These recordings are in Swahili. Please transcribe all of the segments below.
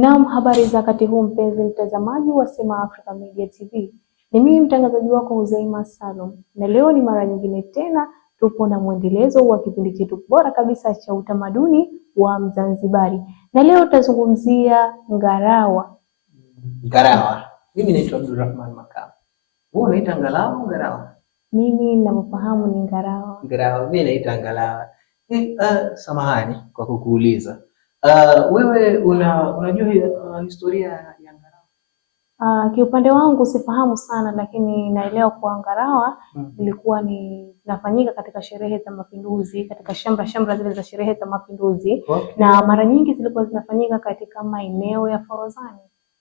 Naam, habari za wakati huu mpenzi mtazamaji wa Sema Africa Media TV. Ni mimi mtangazaji wako Huzaima Salum. Na leo ni mara nyingine tena tupo na mwendelezo wa kipindi chetu bora kabisa cha utamaduni wa Mzanzibari. Na leo tutazungumzia ngarawa. Ngarawa. Mimi naitwa Abdulrahman Makam. Wewe unaita ngalawa au ngarawa? Mimi ninavyofahamu ni ngarawa. Ngarawa, mimi naita ngalawa. Samahani kwa kukuuliza. Wewe unajua historia ya ngarawa? Kiupande wangu sifahamu sana, lakini naelewa kuwa ngarawa ilikuwa ni nafanyika katika sherehe za mapinduzi, katika shamra zile za sherehe za mapinduzi. Okay. Na mara nyingi zilikuwa zinafanyika katika maeneo ya Forodhani.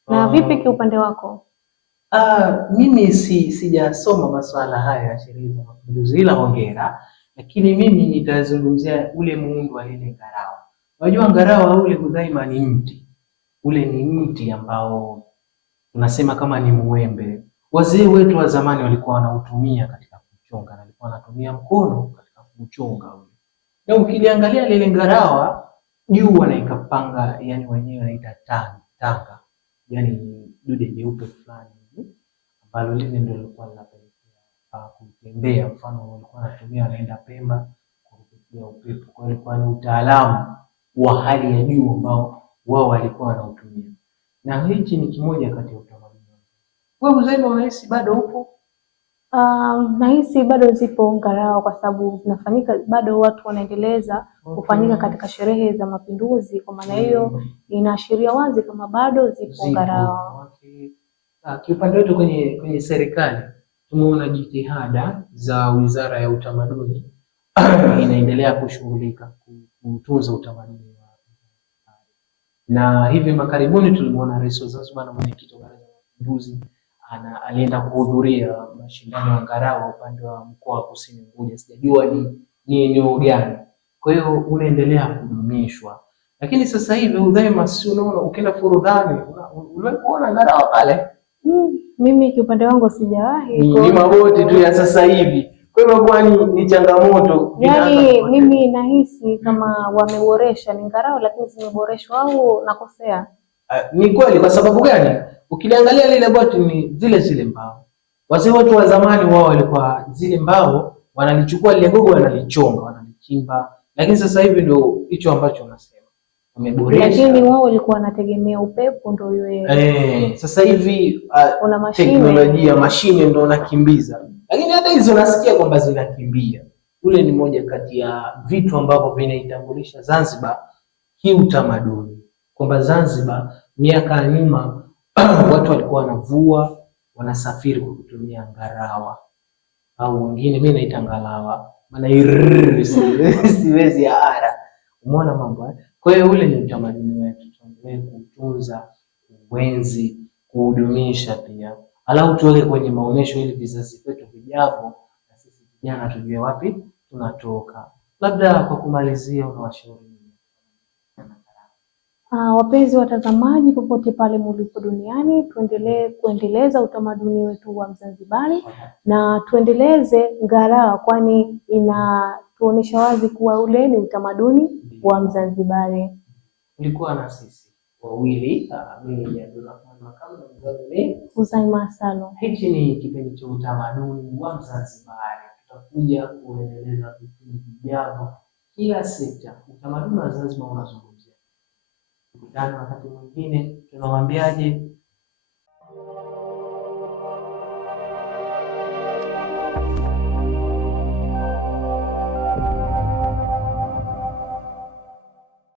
Na vipi kiupande wako? Mimi sijasoma masuala haya ya sherehe za mapinduzi, ila hongera, lakini mimi nitazungumzia ule muundo wa ile ngarawa. Unajua ngarawa ule daima ni mti. Ule ni mti ambao tunasema kama ni muembe. Wazee wetu wa zamani walikuwa wanautumia katika kuchonga, na walikuwa wanatumia mkono katika kuchonga ule. Na ukiliangalia lile ngarawa juu wanaikapanga, yani wenyewe wanaita tanga. Yani dude jeupe fulani ambalo lile ndio lilikuwa linapelekea kutembea. Mfano walikuwa wanatumia wanaenda Pemba kupitia upepo. Kwa hiyo ilikuwa ni utaalamu wa hali ya juu ambao wao walikuwa wanautumia. Na hichi ni kimoja kati ya utamaduni. Wewe Huzaima, unahisi bado upo? Nahisi bado zipo ngarawa kwa sababu zinafanyika bado, watu wanaendeleza kufanyika katika sherehe za mapinduzi. Kwa maana hiyo inaashiria wazi kama bado zipo ngarawa. Okay. Kiupande wetu kwenye serikali tumeona jitihada za Wizara ya Utamaduni inaendelea kushughulika kutunza utamaduni wa na hivi makaribuni tulimuona Rais wa Zanzibar na mwenyekiti wa Baraza la Mapinduzi alienda kuhudhuria mashindano ya ngarawa upande wa mkoa wa Kusini Unguja. Sijajua ni eneo gani. Kwa hiyo unaendelea kudumishwa. Lakini sasa hivi Huzaima, si unaona ukienda Forodhani unaona ngarawa pale? Mimi kiupande wangu sijawahi. Ni maboti tu ya sasa hivi. Kwa hivyo kwani ni changamoto. Yaani mimi nahisi kama wameboresha, ni ngarawa lakini zimeboreshwa au nakosea? Ni kweli. Kwa sababu gani? Ukiliangalia lile boti ni zile mbao. Wazee wetu wa zamani wao walikuwa zile mbao wanalichukua lile gogo wanalichonga, wanalichimba. Lakini sasa hivi ndio hicho ambacho unasema. Wameboresha. Lakini wao walikuwa wanategemea upepo ndio iwe. Sasa hivi una teknolojia, mashine ndio nakimbiza. Lakini hata hizo nasikia kwamba zinakimbia. Ule ni moja kati ya vitu ambavyo vinaitambulisha Zanzibar kiutamaduni. Kwamba Zanzibar miaka ya nyuma watu walikuwa wanavua, wanasafiri kwa kutumia ngarawa. Au wengine mimi naita ngalawa. Maana siwezi ara. Umeona mambo. Kwa hiyo ule ni utamaduni wetu. Tuendelee kutunza, kuenzi, kuhudumisha pia. Alafu tuweke kwenye maonesho ili vizazi vyetu vijavyo na sisi vijana tujue wapi tunatoka. Labda kwa kumalizia unawashauri nini? Wapenzi watazamaji popote pale mlipo duniani, tuendelee kuendeleza utamaduni wetu wa Mzanzibari na tuendeleze ngarawa, kwani inatuonesha wazi kuwa ule ni utamaduni wa Mzanzibari. Ulikuwa na sisi wawili, mimi ni Abdulrahman Makam na mzee Huzaima Salum. Hichi ni kipindi cha utamaduni wa Mzanzibari. Tutakuja kuendeleza vipindi vijavyo kila sekta. Utamaduni wa Zanzibar unazungumzia. Tukutane wakati mwingine, tunamwambiaje?